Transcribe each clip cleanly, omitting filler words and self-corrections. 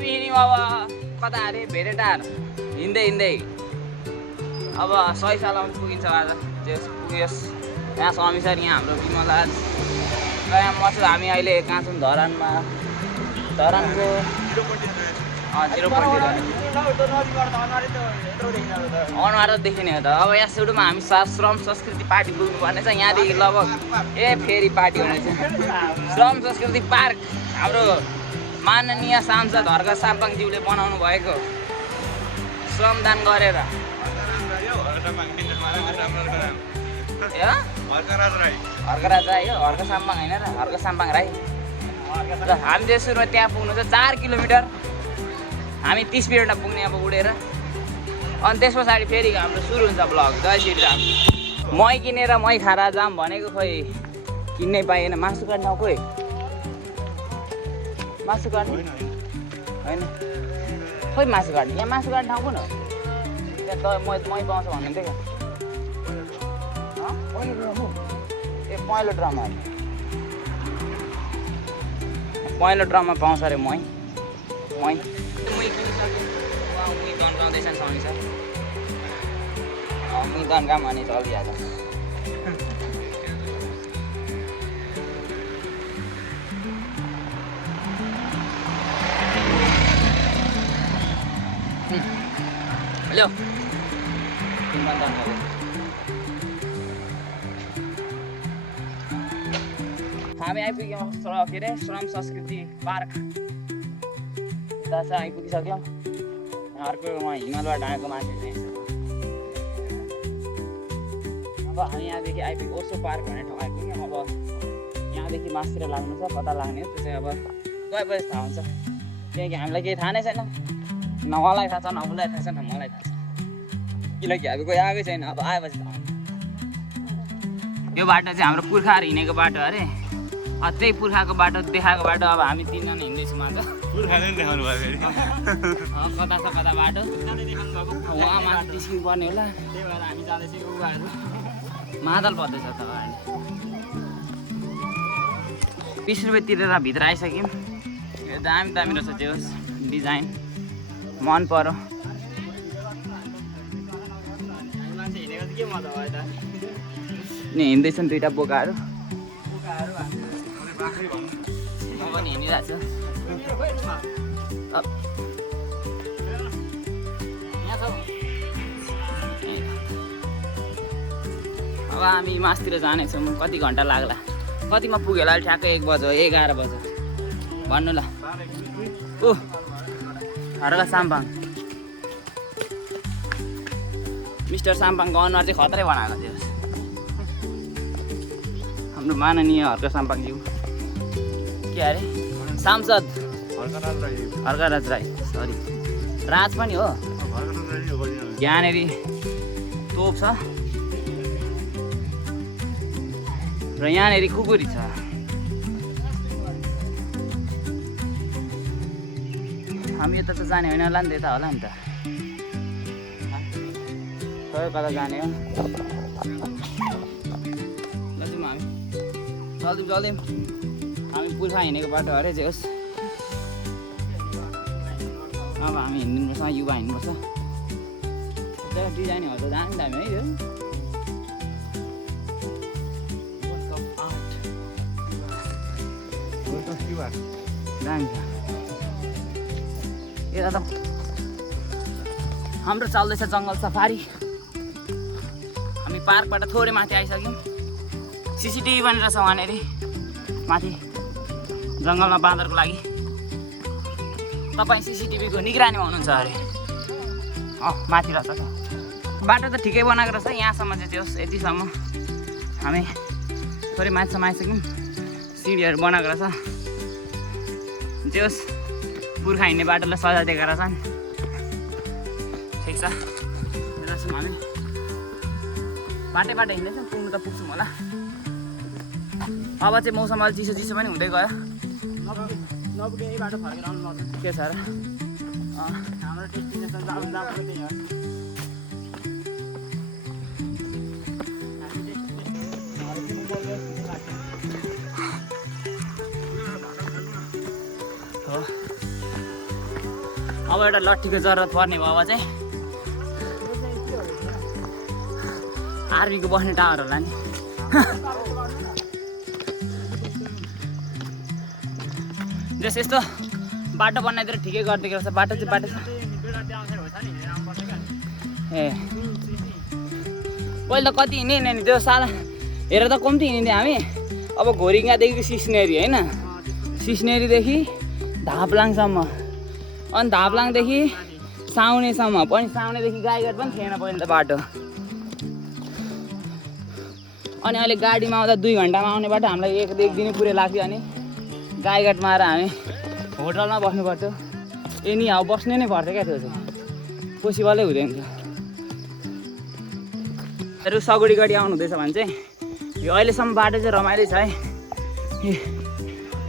हामी हिँड्यौँ अब कता अरे भेरेटार हिँड्दै अब 100 सालमा पुगिन्छ आज त्यस पुग्योस् यहाँ स्वामी सर यहाँ हाम्रो विमलाज र यहाँ म छु हामी अहिले कहाँ छौँ धरानमा धरानको 0.0 अनुहार देखिने हो त अब यहाँ सुरुमा हामी श्रम संस्कृति पार्टी पुग्नुपर्ने छ यहाँदेखि लगभग फेरि पार्टी हुनेछ श्रम संस्कृति पार्क हाम्रो माननीय सांसद हर्क साम्पाङज्यूले बनाउनु भएको श्रमदान गरेर हर्कराज राई हो हर्क साम्पाङ होइन र हर्क साम्पाङ राई र हामी चाहिँ सुरुमा त्यहाँ पुग्नु छ 4 किलोमिटर हामी 30 मिनटमा पुग्ने अब उडेर अनि त्यस पछाडि फेरि हाम्रो सुरु हुन्छ ब्लग जय श्रीराम मै किनेर मै खाएर जाम भनेको खोइ किन्नै पाइएन मासु काट्न खोइ मासु काट्नु होइन खोइ मासु काट्नु यहाँ मासु काट्ने ठाउँ कुन हो त्यहाँ मै पाउँछ भन्नुहुन्थ्यो क्या ए पहेँलो ड्रममा पाउँछ अरे मै गन्काउँदैछ नि स्वामी सर मुई गन्काम भने चलिहाल्छ हेलो हामी आइपुग्यौँ के अरे श्रम संस्कृति पार्क यता चाहिँ आइपुगिसक्यौँ अर्कोमा हिमालबाट आएको मान्छे चाहिँ अब हामी यहाँदेखि आइपुग्यो ओर्सो पार्क भन्ने ठाउँ आइपुग्यौँ अब यहाँदेखि मासतिर लाग्नु छ कता लाग्ने त्यो चाहिँ अब गएपछि थाहा हुन्छ किनकि हामीलाई केही थाहा नै छैन न उहाँलाई थाहा छ न उसलाई थाहा छ न मलाई थाहा छ किनकि हामी कोही आएकै छैन अब आएपछि थाहा हुन्छ यो बाटो चाहिँ हाम्रो पुर्खाहरू हिँडेको बाटो अरे त्यही पुर्खाको बाटो देखाएको बाटो अब हामी 3 जना हिँड्दैछौँ आज पुर्खाले नि देखाउनु भयो फेरि कता छ कता बाटो उहाँ माथि निस्किनु पर्ने होला त्यही भएर हामी जाँदैछौँ उहाँहरू मादल पर्दैछ त 20 रुपियाँ तिरेर भित्र आइसक्यौँ यो दामी रहेछ त्यो डिजाइन मन पर्यो मान्छे हिँडेको चाहिँ के मजा भयो त नि हिँड्दैछन् दुईवटा बोकाहरू म पनि हिँडिरहेको छु अब हामी मासतिर जानेछौँ कति घन्टा लाग्ला कतिमा पुग्यो होला ठ्याक्कै 1 बज्यो 11 बज्यो भन्नु ल ऊ हर्क साम्पाङ मिस्टर साम्पाङको अनुहार चाहिँ खतरै बनाएको थियो हाम्रो माननीय हर्क साम्पाङज्यू के अरे सांसद हर्कराज राई सरी राज पनि हो यहाँनिर तोप छ र यहाँनिर खुकुरी छ हामी यता त जाने होइन होला नि त यता होला नि त खै कता जाने हो चल्दिउँ हामी पुर्खा हिँडेको बाटो अरे जे होस् अब हामी हिँड्नुपर्छ युवा हिँड्नुपर्छ डिजाइन हो त दामी दामी है यो दामी छ यता त हाम्रो चल्दैछ जङ्गल सफारी हामी पार्कबाट थोरै माथि आइसक्यौँ सिसिटिभी पनि रहेछ वहाँनिर माथि जङ्गलमा बाँदरको लागि तपाईँ सिसिटिभीको निगरानीमा हुनुहुन्छ अरे माथि रहेछ त बाटो त ठिकै बनाएको रहेछ यहाँसम्म चाहिँ त्यो यतिसम्म हामी थोरै माथिसम्म आइसक्यौँ सिडीहरू बनाएको रहेछ जोस् पुर्खा हिँड्ने बाटोलाई सजाय दिएको रहेछन् ठिक छ हामी बाटै हिँड्दैछौँ पुग्नु त पुग्छौँ होला अब चाहिँ मौसम अलि चिसो पनि हुँदै गयो नपुगे यही बाटो फर्केर आउनु पर्छ के छ र हाम्रो डेस्टिनेसन जानु त्यही हो अब एउटा लट्ठीको जरुरत पर्ने भयो अब चाहिँ आर्मीको बस्ने टावर होला नि जस यस्तो बाटो बनाइदिएर ठिकै गरिदिएको रहेछ बाटो ए पहिला त कति हिँड्ने नि त्यो साला हेर त कम्ती हिँड्थ्यो हामी अब घोरिङादेखि सिस्नेरी होइन सिस्नेरीदेखि धापलाङसम्म अनि धापलाङदेखि साउनेसम्म पनि साउनेदेखि गाईघाट पनि थिएन पहिला त बाटो अनि अहिले गाडीमा आउँदा 2 घन्टामा आउने बाटो हामीलाई एक दिन पुरै लाग्थ्यो अनि गाईघाटमा आएर हामी होटलमा बस्नु पर्थ्यो नि अब बस्ने नै पर्थ्यो क्या त्यो चाहिँ पोसिबलै हुँदैन थियो सगुडी गाडी आउनु हुँदैछ भने चाहिँ यो अहिलेसम्म बाटो चाहिँ रमाइलो छ है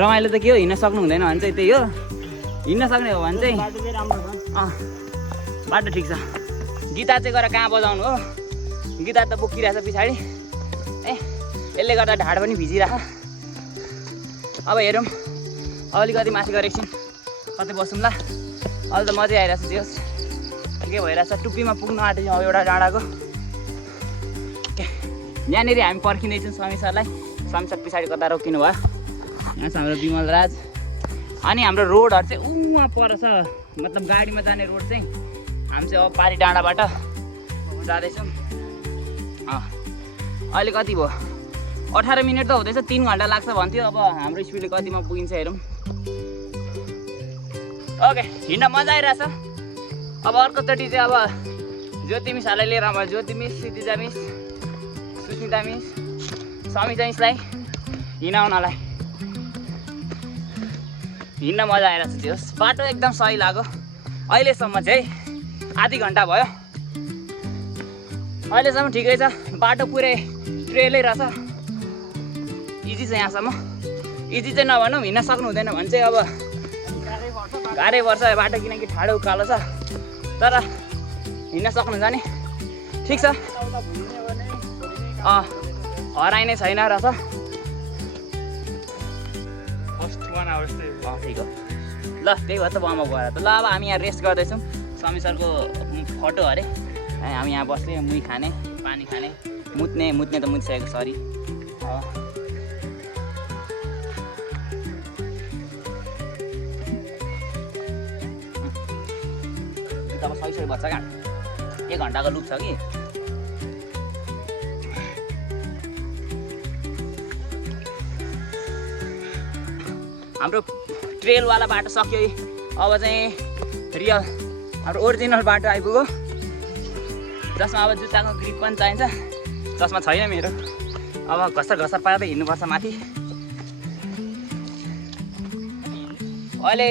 रमाइलो त के हो हिँड्न सक्नु हुँदैन भने चाहिँ त्यही हो हिँड्न सक्ने हो भने चाहिँ बाटो ठिक छ गिटार चाहिँ गएर कहाँ बजाउनु हो गिटार त बोकिरहेछ पछाडि ए यसले गर्दा ढाड पनि भिजिरहेको अब हेरौँ अलिकति माथि गएर एकछिन कतै बसौँ ल अहिले त मजै आइरहेछ त्यो के भइरहेछ टुप्पीमा पुग्नु आँटेछौँ अब एउटा डाँडाको यहाँनिर हामी पर्खिँदैछौँ स्वामी सरलाई स्वामी सर पछाडि कता रोकिनु भयो यहाँ छ हाम्रो विमल राज अनि हाम्रो रोडहरू चाहिँ उहाँ पर छ मतलब गाडीमा जाने रोड चाहिँ हामी चाहिँ अब पारी डाँडाबाट जाँदैछौँ अहिले कति भयो 18 मिनट त हुँदैछ 3 घन्टा लाग्छ भन्थ्यो अब हाम्रो स्पिडले कतिमा पुगिन्छ हेरौँ ओके हिँड्न मजा आइरहेछ अब अर्कोचोटि चाहिँ अब ज्योति मिसहरूलाई लिएर आउँछ ज्योति मिस सितिजा मिस सुस्मिता मिस समी मिसलाई हिँडाउनलाई हिँड्न मजा आइरहेछ त्यो बाटो एकदम सही लाग्यो अहिलेसम्म चाहिँ आधी घन्टा भयो अहिलेसम्म ठिकै छ बाटो पुरै ट्रेलै रहेछ इजी छ यहाँसम्म इजी चाहिँ नभनौँ हिँड्न सक्नु हुँदैन भने चाहिँ अब गाह्रै पर्छ बाटो किनकि ठाडो उकालो छ तर हिँड्न सक्नुहुन्छ नि ठिक छ हराइने छैन रहेछ ठिक हो ल त्यही भएर त बममा गएर त ल अब हामी यहाँ रेस्ट गर्दैछौँ स्वामी सरको फोटो अरे हामी यहाँ बस्ने मुही खाने पानी खाने मुत्ने त मुतिसकेको सरी अब सही बच्छ क्या 1 घन्टाको लुप छ कि हाम्रो ट्रेलवाला बाटो सक्यो अब चाहिँ रियल हाम्रो ओरिजिनल बाटो आइपुग्यो जसमा अब जुत्ताको ग्रिप पनि चाहिन्छ जसमा छैन मेरो अब घसर पार्दै हिँड्नुपर्छ माथि अहिले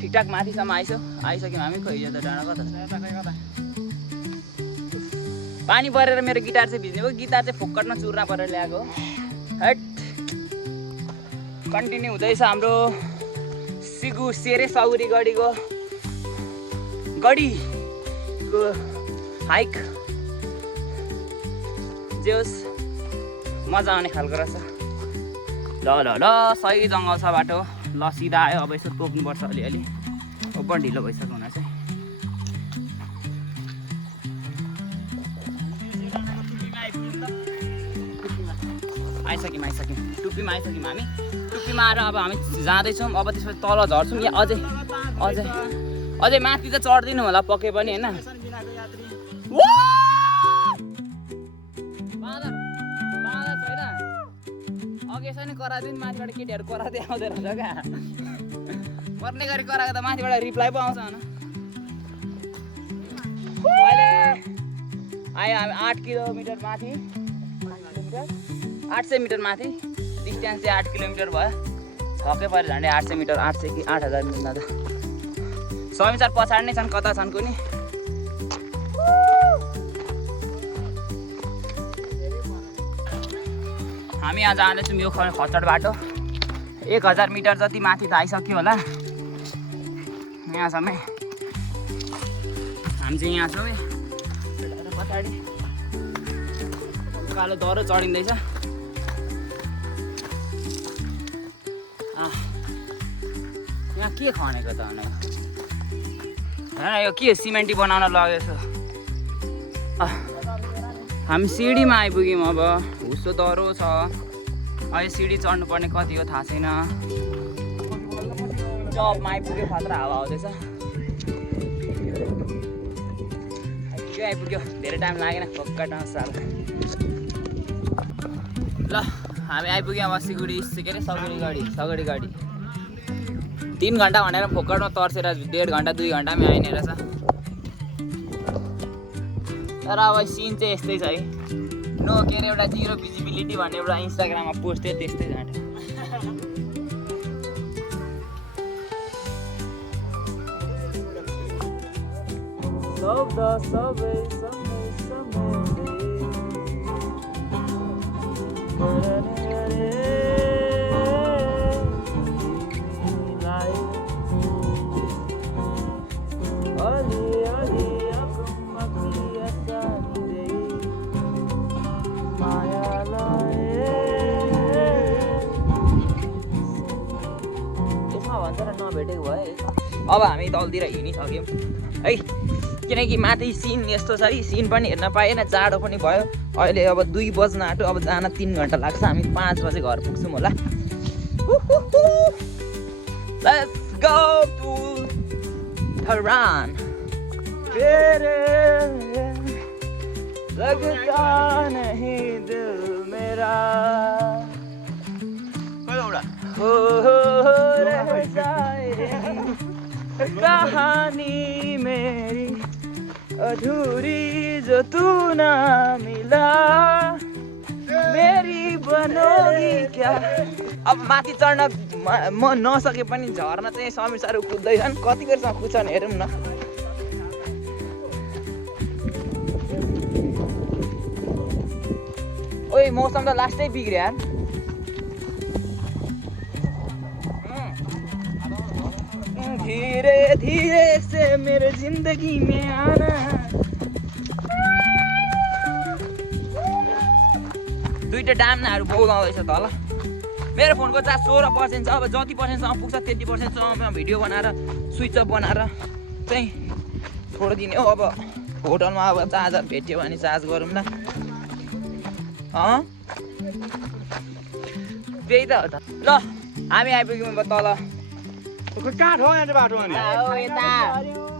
ठिकठाक माथिसम्म आइसक्यौँ हामी खोइ त डाँडा कता पानी परेर मेरो गिटार चाहिँ भिज्ने भयो गिटार चाहिँ फोक्कटमा चुर्ना परेर ल्याएको हट कन्टिन्यू हुँदैछ हाम्रो सिगु सेरे सौरी गढीको हाइक जे होस् मजा आउने खालको रहेछ ल सही जङ्गल छ बाटो ल सिधा आयो अब यसो तोक्नुपर्छ अलिअलि ओपन ढिलो भइसक्यो हुन चाहिँ आइसक्यौँ टुप्पीमा आइसक्यौँ हामी टुप्पीमा आएर अब हामी जाँदैछौँ अब त्यसपछि तल झर्छौँ या अझै माथि त चढ्दिनँ होला पक्कै पनि होइन अघि यसो नि कराइदिनु माथिबाट केटीहरू कराउँदै आउँदो रहेछ क्या पर्ने गरी कराएको त माथिबाट रिप्लाई पो आउँछ होइन अहिले आयो हामी 8 किलोमिटर माथि 800 मिटर माथि डिस्टेन्स चाहिँ 8 किलोमिटर भयो छक्कै पऱ्यो झन्डै 800 मिटर 800 कि 8000 मिटरमा त स्वामी सर पछाडि नै छन् कता छन् कुनी हामी यहाँ जाँदैछौँ यो खचड बाटो 1000 मिटर जति माथि त आइसक्यो होला यहाँसम्म हामी चाहिँ यहाँ छौँ पछाडि उकालो दह्रो चढिँदैछ यहाँ के खनेको त होइन यो के सिमेन्टी बनाउन लगेछ। हामी सिडीमा आइपुग्यौँ। अब हुसो दह्रो छ। अहिले सिडी चढ्नु पर्ने कति हो थाहा छैन। चपमा आइपुग्यो। खतरा हावा आउँदैछ। आइपुग्यो। धेरै टाइम लागेन। पक्का साल ल हामी आइपुग्यौँ अब सिलगढी। के अरे सगडी गाडी 3 घन्टा भनेर फोकटमा तर्सेर 1.5 घन्टा 2 घन्टामै आइने रहेछ। तर अब सिन चाहिँ यस्तै छ है। नो के अरे एउटा 0 भिजिबिलिटी भन्ने एउटा इन्स्टाग्राममा पोस्ट थियो त्यस्तै झाँट। नभेटेको भए अब हामी तलतिर हिँडिसक्यौँ है। किनकि माथि सिन यस्तो छ है। सिन पनि हेर्न पाएन। जाडो पनि भयो। अहिले अब 2 बज्न आँट्यो। अब जान 3 घन्टा लाग्छ। हामी 5 बजे घर पुग्छौँ होला। Let's go to Tehran. लगता नहीं दिल मेरा हो रह जाएगी कहानी मेरी अधूरी जो तू ना मिला मेरी बनोगी क्या। अब माथि चढ्न म नसके पनि झर्न चाहिँ समीर सरहरू कुद्दैछन्। कति बेरसम्म कुद्छन् हेरौँ न। ओए मौसम त लास्टै बिग्रियो यार। धीरे धीरे से मेरे जिंदगी में आना। दुईटा डाम्नाहरू बोलाउँदैछ तल। मेरो फोनको चार्ज 16% छ। अब जति पर्सेन्टसम्म पुग्छ त्यति पर्सेन्टसम्म भिडियो बनाएर स्विच अफ बनाएर चाहिँ छोडिदिने हो। अब होटलमा अब चार्जर भेट्यो भने चार्ज गरौँ न। त्यही त हो त। ल हामी आइपुग्यौँ अब तल। कहाँ ठो यहाँ बाटो अनि यता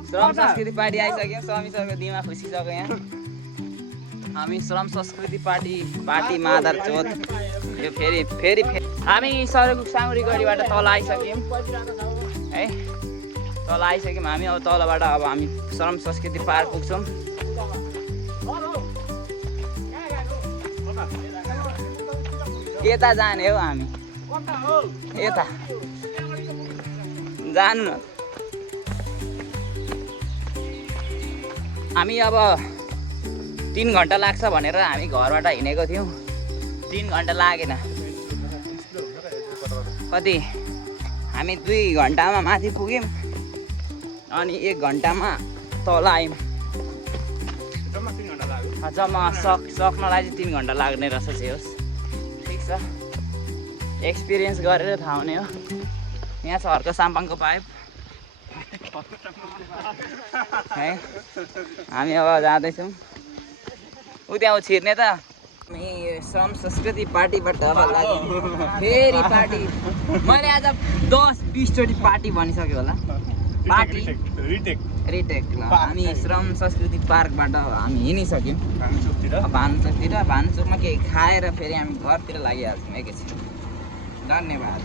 श्रम संस्कृति पार्टी आइसक्यो। समी सरको दिमाग खुसिसक्यो यहाँ। हामी श्रम संस्कृति पार्टी मादर चोत। यो फेरि हामी सरको साङ्गुरी गढीबाट तल आइसक्यौँ है। तल आइसक्यौँ हामी। अब तलबाट अब हामी श्रम संस्कृति पार्क पुग्छौँ। यता जाने हो हामी। यता जानु न। हामी अब 3 घन्टा लाग्छ भनेर हामी घरबाट हिँडेको थियौँ। 3 घन्टा लागेन। कति हामी 2 घन्टामा माथि पुग्यौँ अनि 1 घन्टामा तल आयौँ। जम्मा सक्नलाई चाहिँ 3 घन्टा लाग्ने रहेछ। चाहिँ होस् ठिक छ। एक्सपिरियन्स गरेर थाहा हुने हो। यहाँ छ हर्क साम्पाङको पाइप है। हामी अब जाँदैछौँ। ऊ त्यहाँ छिर्ने त। हामी श्रम संस्कृति पार्टीबाट अब लाग्यो फेरि पार्टी। मैले आज 10-20 चोटि पार्टी भनिसक्यो होला। Party retake. ल हामी श्रम संस्कृति पार्कबाट हामी हिँडिसक्यौँ भानुचोकतिर। भानुचोकमा केही खाएर फेरि हामी घरतिर लागिहाल्छौँ एकैछिन। धन्यवाद।